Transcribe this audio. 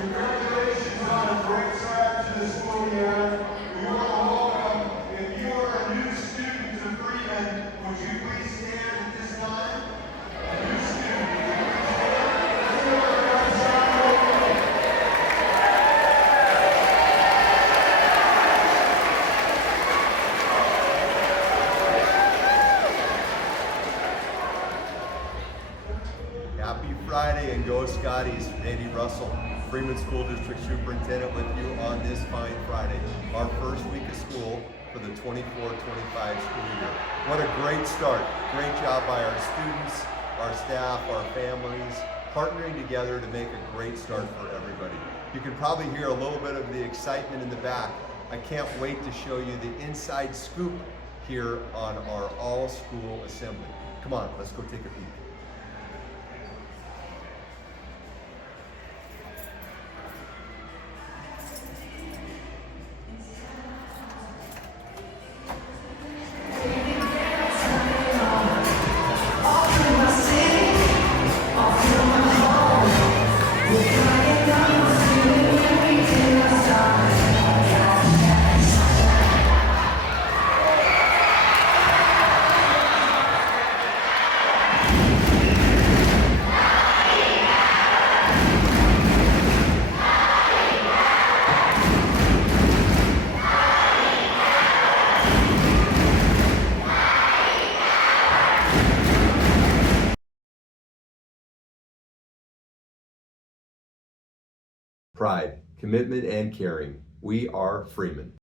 Congratulations on a great start to the school year. We want to welcome, if you are a new student to Freeman, would you please stand at this time? A new student, would you please stand? Happy Friday and go Scotties. Randy Russell, Freeman School District Superintendent, with you on this fine Friday, our first week of school for the 24-25 school year. What a great start. Great job by our students, our staff, our families, partnering together to make a great start for everybody. You can probably hear a little bit of the excitement in the back. I can't wait to show you the inside scoop here on our all-school assembly. Come on, let's go take a peek. Pride, commitment, and caring. We are Freeman.